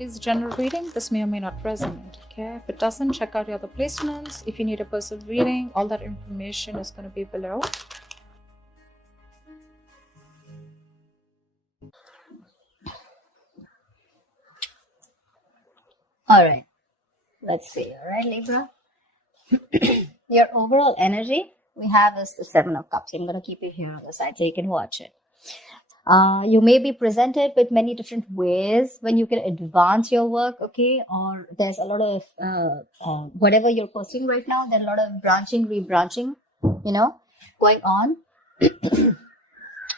it is general reading. This may or may not resonate. Okay, if it doesn't, check out your other placements. If you need a personal reading, all that information is going to be below. All right, let's see. All right, Libra. Your overall energy we have is the Seven of Cups. I'm going to keep it here on the side so you can watch it. You may be presented with many different ways when you can advance your work, okay? Or there's a lot of whatever you're pursuing right now. There's a lot of branching, rebranching, going on.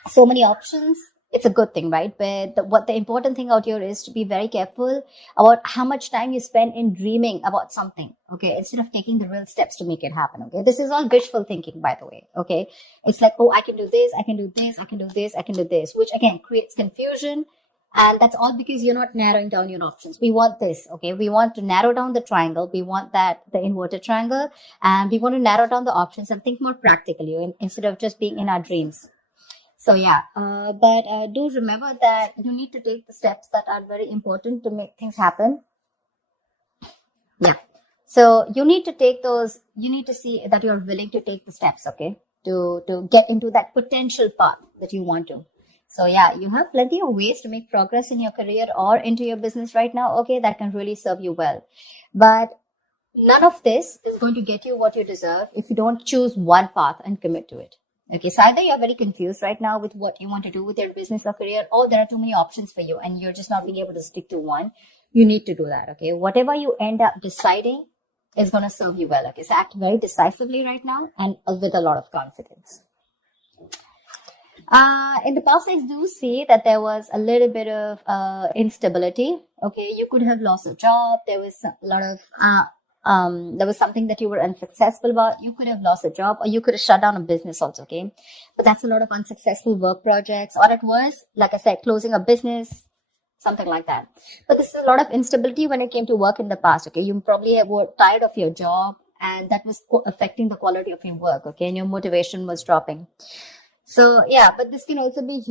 So many options. It's a good thing, right? But what the important thing out here is to be very careful about how much time you spend in dreaming about something, okay? Instead of taking the real steps to make it happen, okay? This is all wishful thinking, by the way, okay? It's like, oh, I can do this, I can do this, I can do this, I can do this, which again creates confusion. And that's all because you're not narrowing down your options. We want this, okay? We want to narrow down the triangle. We want the inverted triangle, and we want to narrow down the options and think more practically instead of just being in our dreams. So yeah, but do remember that you need to take the steps that are very important to make things happen. Yeah. So you need to take those, you need to see that you're willing to take the steps, okay, to get into that potential path that you want to. So yeah, you have plenty of ways to make progress in your career or into your business right now, okay, that can really serve you well. But none of this is going to get you what you deserve if you don't choose one path and commit to it. Okay, so either you're very confused right now with what you want to do with your business or career, or there are too many options for you and you're just not being able to stick to one. You need to do that, okay? Whatever you end up deciding is going to serve you well, okay? So act very decisively right now and with a lot of confidence. In the past, I do see that there was a little bit of instability, okay? You could have lost a job. There was a lot of... there was something that you were unsuccessful about. You could have lost a job, or you could have shut down a business also, okay? But that's a lot of unsuccessful work projects, or it was, like I said, closing a business, something like that. But this is a lot of instability when it came to work in the past, okay? You probably were tired of your job, and that was affecting the quality of your work, okay? And your motivation was dropping. So yeah, but this can also be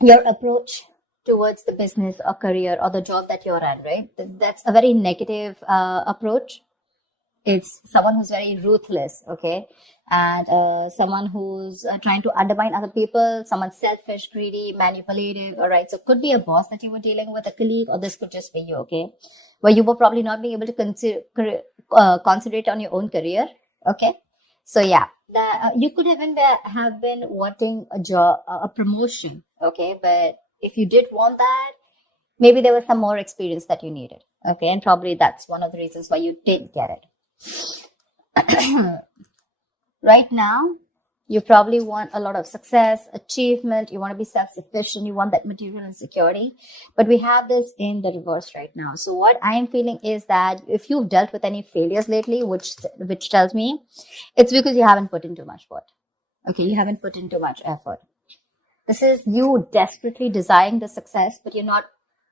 your approach towards the business or career or the job that you're in, right? That's a very negative approach. It's someone who's very ruthless, okay? And someone who's trying to undermine other people, someone selfish, greedy, manipulative, all right? So it could be a boss that you were dealing with, a colleague, or this could just be you, okay? Where you were probably not being able to concentrate on your own career, okay? So yeah, you could even have been wanting a job, a promotion, okay? But if you did want that, maybe there was some more experience that you needed. Okay. And probably that's one of the reasons why you didn't get it. Right now, you probably want a lot of success, achievement. You want to be self-sufficient. You want that material and security. But we have this in the reverse right now. So what I am feeling is that if you've dealt with any failures lately, which tells me it's because you haven't put in too much effort. Okay. You haven't put in too much effort. This is you desperately desiring the success, but you're not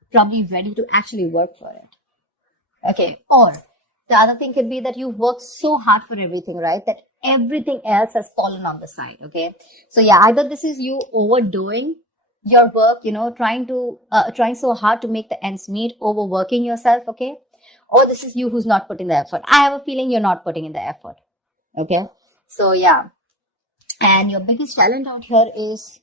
probably ready to actually work for it. Okay. Or the other thing could be that you worked so hard for everything, right? That everything else has fallen on the side. Okay. So yeah, either this is you overdoing your work, trying so hard to make the ends meet, overworking yourself. Okay. Or this is you who's not putting the effort. I have a feeling you're not putting in the effort. Okay. So yeah. And your biggest challenge out here is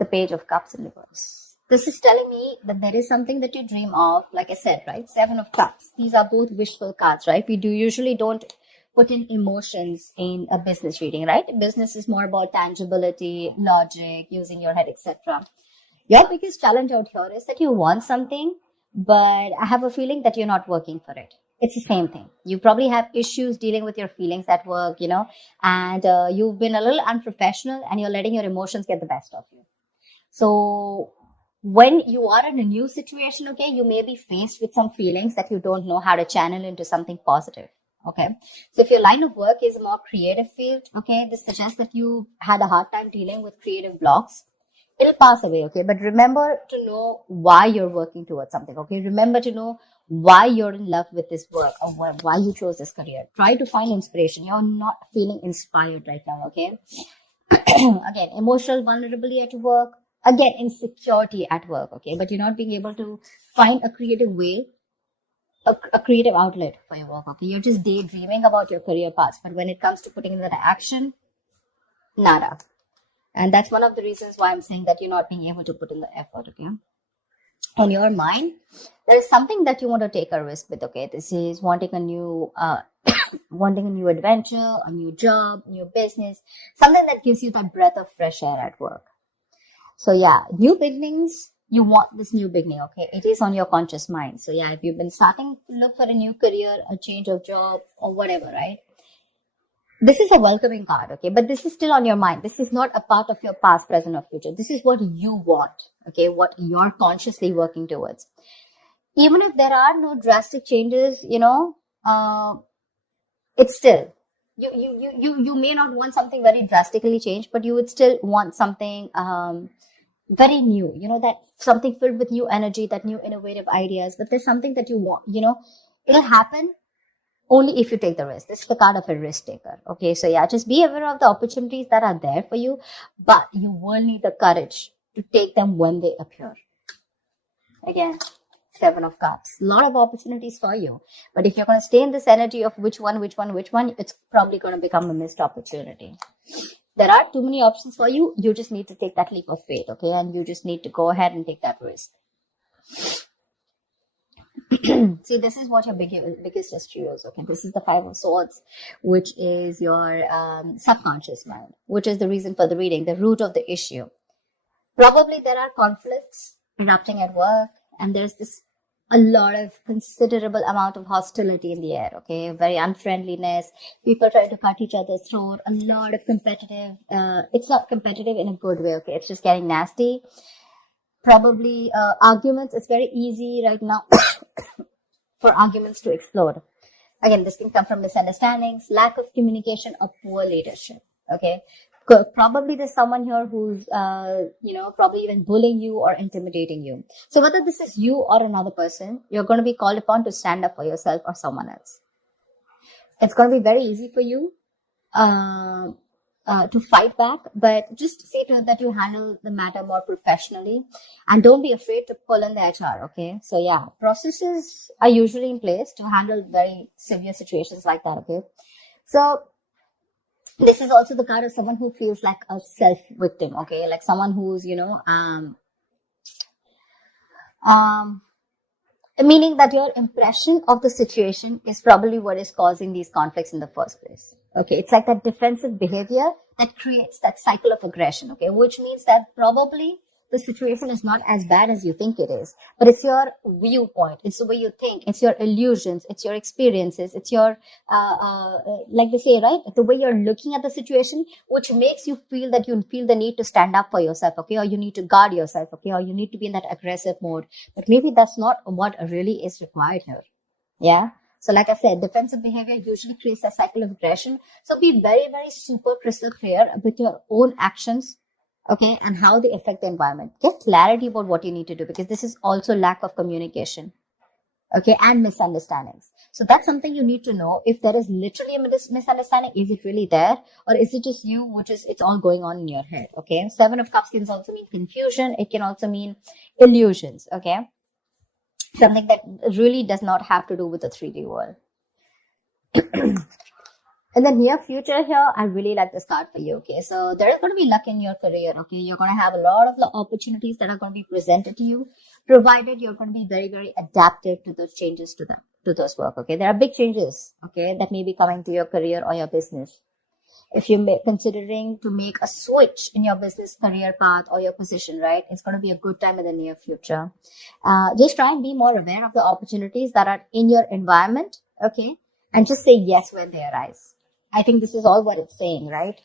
the Page of Cups in reverse. This is telling me that there is something that you dream of, like I said, right? Seven of Cups. These are both wishful cards, right? We usually don't put in emotions in a business reading, right? Business is more about tangibility, logic, using your head, etc. Your biggest challenge out here is that you want something, but I have a feeling that you're not working for it. It's the same thing. You probably have issues dealing with your feelings at work, and you've been a little unprofessional and you're letting your emotions get the best of you. So when you are in a new situation, okay, you may be faced with some feelings that you don't know how to channel into something positive. Okay. So if your line of work is a more creative field, okay, this suggests that you had a hard time dealing with creative blocks. It'll pass away, okay? But remember to know why you're working towards something, okay? Remember to know why you're in love with this work or why you chose this career. Try to find inspiration. You're not feeling inspired right now, okay? Again, emotional vulnerability at work, again, insecurity at work, okay? But you're not being able to find a creative way, a creative outlet for your work, okay? You're just daydreaming about your career paths, but when it comes to putting in that action, nada. And that's one of the reasons why I'm saying that you're not being able to put in the effort, okay? On your mind, there is something that you want to take a risk with, okay? This is wanting a new, wanting a new adventure, a new job, new business, something that gives you that breath of fresh air at work. So yeah, new beginnings, you want this new beginning, okay? It is on your conscious mind. So yeah, if you've been starting to look for a new career, a change of job or whatever, right? This is a welcoming card, okay? But this is still on your mind. This is not a part of your past, present, or future. This is what you want, okay? What you're consciously working towards. Even if there are no drastic changes, it's still, you may not want something very drastically changed, but you would still want something very new, that something filled with new energy, that new innovative ideas. But there's something that you want, it'll happen only if you take the risk. This is the card of a risk taker. Okay, so yeah, just be aware of the opportunities that are there for you, but you will need the courage to take them when they appear. Again, 7 of Cups. A lot of opportunities for you. But if you're going to stay in this energy of which one, it's probably going to become a missed opportunity. There are too many options for you. You just need to take that leap of faith, okay? And you just need to go ahead and take that risk. See, this is what your biggest history is, okay? This is the 5 of Swords, which is your subconscious mind, which is the reason for the reading, the root of the issue. Probably there are conflicts erupting at work, and there's a lot of considerable amount of hostility in the air, okay? Very unfriendliness, people trying to cut each other's throat, a lot of competitive, it's not competitive in a good way, okay? It's just getting nasty. Probably arguments, it's very easy right now for arguments to explode. Again, this can come from misunderstandings, lack of communication, or poor leadership, okay? Probably there's someone here who's, probably even bullying you or intimidating you. So whether this is you or another person, you're going to be called upon to stand up for yourself or someone else. It's going to be very easy for you to fight back, but just see to it that you handle the matter more professionally and don't be afraid to pull in the HR, okay? So yeah, processes are usually in place to handle very severe situations like that, okay? So this is also the card of someone who feels like a self-victim, okay? Like someone who's, meaning that your impression of the situation is probably what is causing these conflicts in the first place. Okay, it's like that defensive behavior that creates that cycle of aggression, okay, which means that probably the situation is not as bad as you think it is, but it's your viewpoint, it's the way you think, it's your illusions, it's your experiences, it's your, like they say, right, the way you're looking at the situation, which makes you feel that you feel the need to stand up for yourself, okay, or you need to guard yourself, okay, or you need to be in that aggressive mode, but maybe that's not what really is required here, yeah? So like I said, defensive behavior usually creates a cycle of aggression. So be very, very super crystal clear with your own actions, okay, and how they affect the environment. Get clarity about what you need to do, because this is also lack of communication, okay, and misunderstandings. So that's something you need to know. If there is literally a misunderstanding, is it really there, or is it just you, it's all going on in your head, okay? 7 of Cups can also mean confusion. It can also mean illusions, okay? Something that really does not have to do with the 3D world. In the near future here, I really like this card for you, okay? So there is going to be luck in your career, okay? You're going to have a lot of the opportunities that are going to be presented to you, provided you're going to be very, very adaptive to those changes to those work, okay? There are big changes, okay, that may be coming to your career or your business. If you're considering to make a switch in your business career path or your position, right, it's going to be a good time in the near future. Just try and be more aware of the opportunities that are in your environment, okay? And just say yes when they arise. I think this is all what it's saying, right?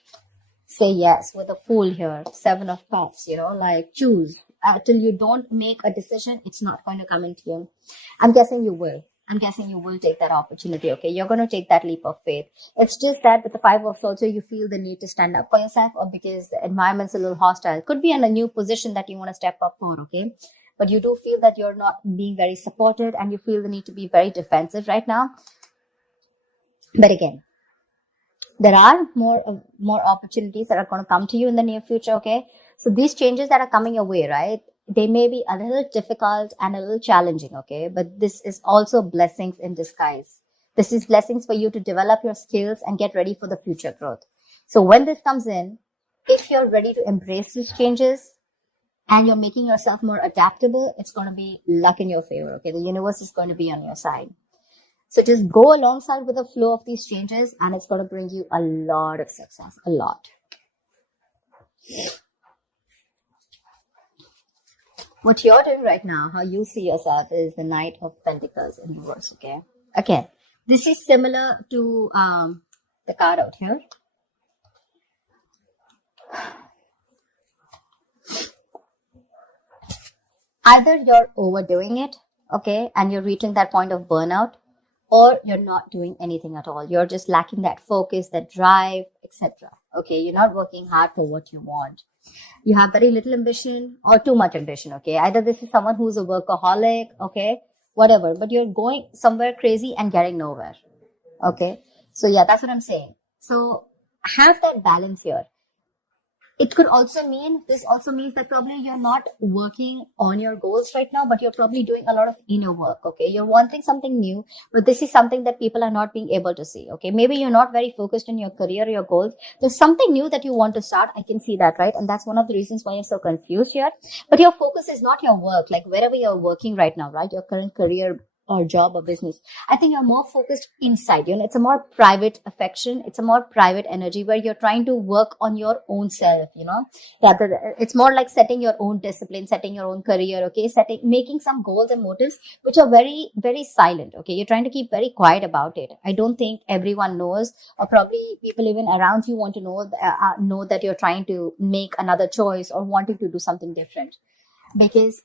Say yes with a Fool here, 7 of Cups, like choose. Till you don't make a decision, it's not going to come into you. I'm guessing you will. Take that opportunity, okay? You're going to take that leap of faith. It's just that with the 5 of Swords, you feel the need to stand up for yourself, or because the environment's a little hostile. Could be in a new position that you want to step up for, okay? But you do feel that you're not being very supported, and you feel the need to be very defensive right now. But again, there are more opportunities that are going to come to you in the near future, okay? So these changes that are coming your way, right? They may be a little difficult and a little challenging, okay? But this is also blessings in disguise. This is blessings for you to develop your skills and get ready for the future growth. So when this comes in, if you're ready to embrace these changes and you're making yourself more adaptable, it's going to be luck in your favor, okay? The universe is going to be on your side. So just go alongside with the flow of these changes and it's going to bring you a lot of success, a lot. What you're doing right now, how you see yourself, is the Knight of Pentacles in reverse, okay? Again, this is similar to the card out here. Either you're overdoing it, okay, and you're reaching that point of burnout, or you're not doing anything at all. You're just lacking that focus, that drive, etc. Okay, you're not working hard for what you want. You have very little ambition or too much ambition, okay? Either this is someone who's a workaholic, okay, whatever, but you're going somewhere crazy and getting nowhere, okay? So yeah, that's what I'm saying. So have that balance here. It could also mean, this also means that probably you're not working on your goals right now, but you're probably doing a lot of inner work, okay? You're wanting something new, but this is something that people are not being able to see, okay? Maybe you're not very focused in your career or your goals. There's something new that you want to start. I can see that, right? And that's one of the reasons why you're so confused here. But your focus is not your work, like wherever you're working right now, right? Your current career or job or business. I think you're more focused inside. You know, it's a more private affection. It's a more private energy where you're trying to work on your own self, you know. It's more like setting your own discipline, setting your own career, okay, making some goals and motives which are very, very silent, okay. You're trying to keep very quiet about it. I don't think everyone knows, or probably people even around you want to know that you're trying to make another choice or wanting to do something different. Because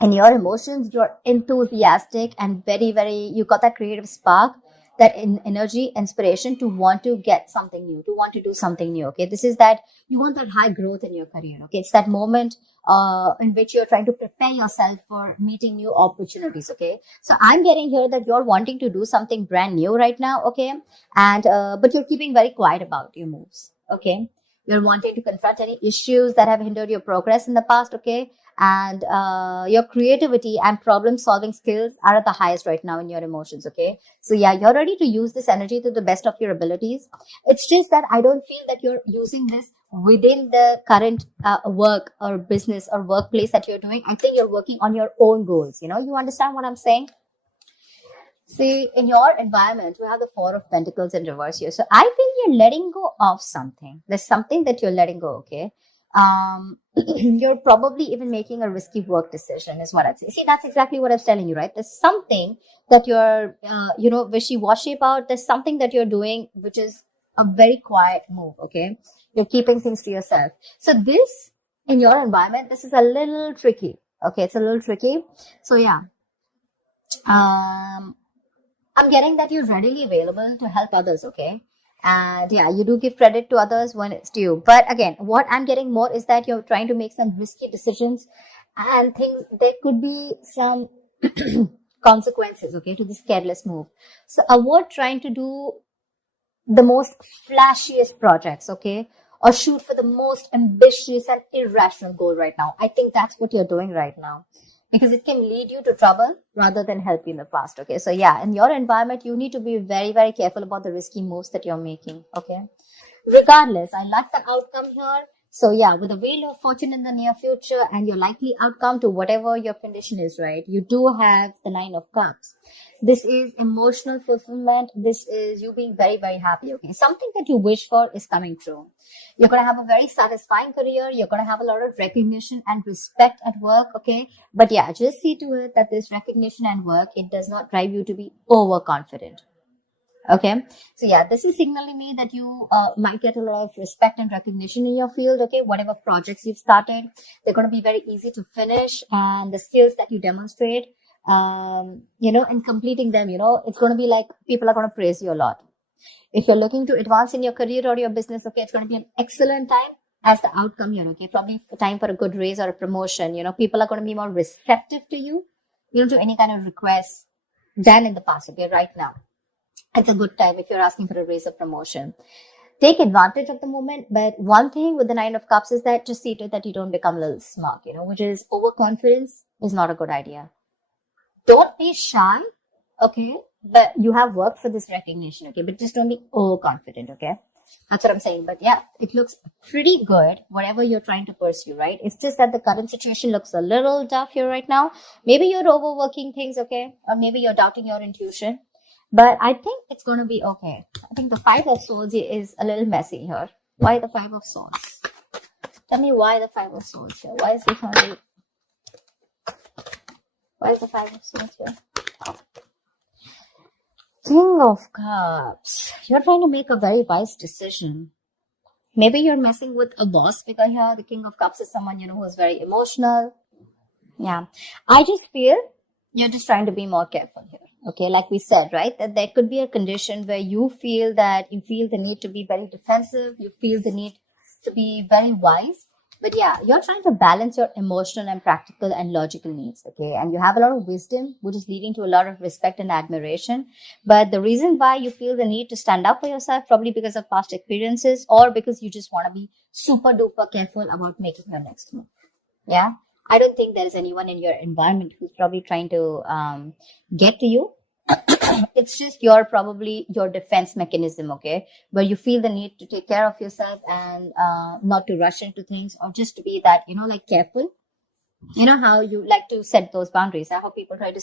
in your emotions, you're enthusiastic and very, very, you got that creative spark, that energy, inspiration to want to get something new, to want to do something new, okay? This is that, you want that high growth in your career, okay? It's that moment in which you're trying to prepare yourself for meeting new opportunities, okay? So I'm getting here that you're wanting to do something brand new right now, okay? And, but you're keeping very quiet about your moves, okay? You're wanting to confront any issues that have hindered your progress in the past, okay? And your creativity and problem solving skills are at the highest right now in your emotions, okay? So yeah, you're ready to use this energy to the best of your abilities. It's just that I don't feel that you're using this within the current work or business or workplace that you're doing. I think you're working on your own goals, you know? You understand what I'm saying? See, in your environment, we have the Four of Pentacles in reverse here. So I feel you're letting go of something. There's something that you're letting go, okay? You're probably even making a risky work decision is what I'd say. See, that's exactly what I was telling you, right? There's something that you're, wishy-washy about. There's something that you're doing, which is a very quiet move, okay? You're keeping things to yourself. So this, in your environment, this is a little tricky, okay? It's a little tricky. So yeah, I'm getting that you're readily available to help others, okay? And yeah, you do give credit to others when it's due. But again, what I'm getting more is that you're trying to make some risky decisions and things, there could be some consequences, okay, to this careless move. So avoid trying to do the most flashiest projects, okay, or shoot for the most ambitious and irrational goal right now. I think that's what you're doing right now, because it can lead you to trouble rather than help you in the past, okay? So yeah, in your environment, you need to be very, very careful about the risky moves that you're making, okay? Regardless, I like the outcome here. So yeah, with the Wheel of Fortune in the near future and your likely outcome to whatever your condition is, right? You do have the Nine of Cups. This is emotional fulfillment. This is you being very, very happy, okay? Something that you wish for is coming true. You're going to have a very satisfying career. You're going to have a lot of recognition and respect at work, okay? But yeah, just see to it that this recognition and work, it does not drive you to be overconfident. Okay, so yeah, this is signaling me that you might get a lot of respect and recognition in your field, okay? Whatever projects you've started, they're going to be very easy to finish, and the skills that you demonstrate, in completing them, it's going to be like people are going to praise you a lot. If you're looking to advance in your career or your business, okay, it's going to be an excellent time as the outcome here, okay? Probably time for a good raise or a promotion, people are going to be more receptive to you, to any kind of requests than in the past, okay, right now. It's a good time if you're asking for a raise or promotion. take advantage of the moment. But one thing with the Nine of Cups is that just see to it that you don't become a little smug, which is overconfidence is not a good idea. Don't be shy, okay? But you have worked for this recognition, okay? But just don't be overconfident, okay? That's what I'm saying. But yeah, it looks pretty good, whatever you're trying to pursue, right? It's just that the current situation looks a little tough here right now. Maybe you're overworking things, okay? Or maybe you're doubting your intuition. But I think it's going to be okay. I think the Five of Swords is a little messy here. Why the Five of Swords? Tell me why the Five of Swords here. Why is the Five of Swords here? King of Cups. You're trying to make a very wise decision. Maybe you're messing with a boss because here the King of Cups is someone, who is very emotional. Yeah. I just feel you're just trying to be more careful here. Okay. Like we said, right? That there could be a condition where you feel the need to be very defensive. You feel the need to be very wise. But yeah, you're trying to balance your emotional and practical and logical needs, okay? And you have a lot of wisdom, which is leading to a lot of respect and admiration. But the reason why you feel the need to stand up for yourself, probably because of past experiences or because you just want to be super duper careful about making your next move. Yeah? I don't think there's anyone in your environment who's probably trying to get to you. It's just your defense mechanism, okay, where you feel the need to take care of yourself and not to rush into things, or just to be that careful. How you like to set those boundaries. I hope people try to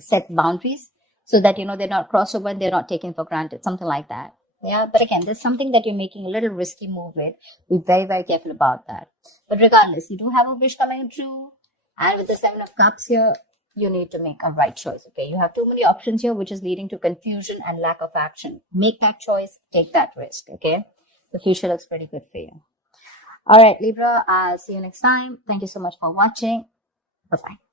set boundaries so that they're not crossed over and they're not taken for granted, something like that. Yeah, but again, there's something that you're making a little risky move with. Be very, very careful about that. But regardless, you do have a wish coming true, and with the Seven of Cups here, you need to make a right choice, okay? You have too many options here, which is leading to confusion and lack of action. Make that choice, take that risk, okay? The future looks pretty good for you. All right, Libra, I'll see you next time. Thank you so much for watching. Bye-bye.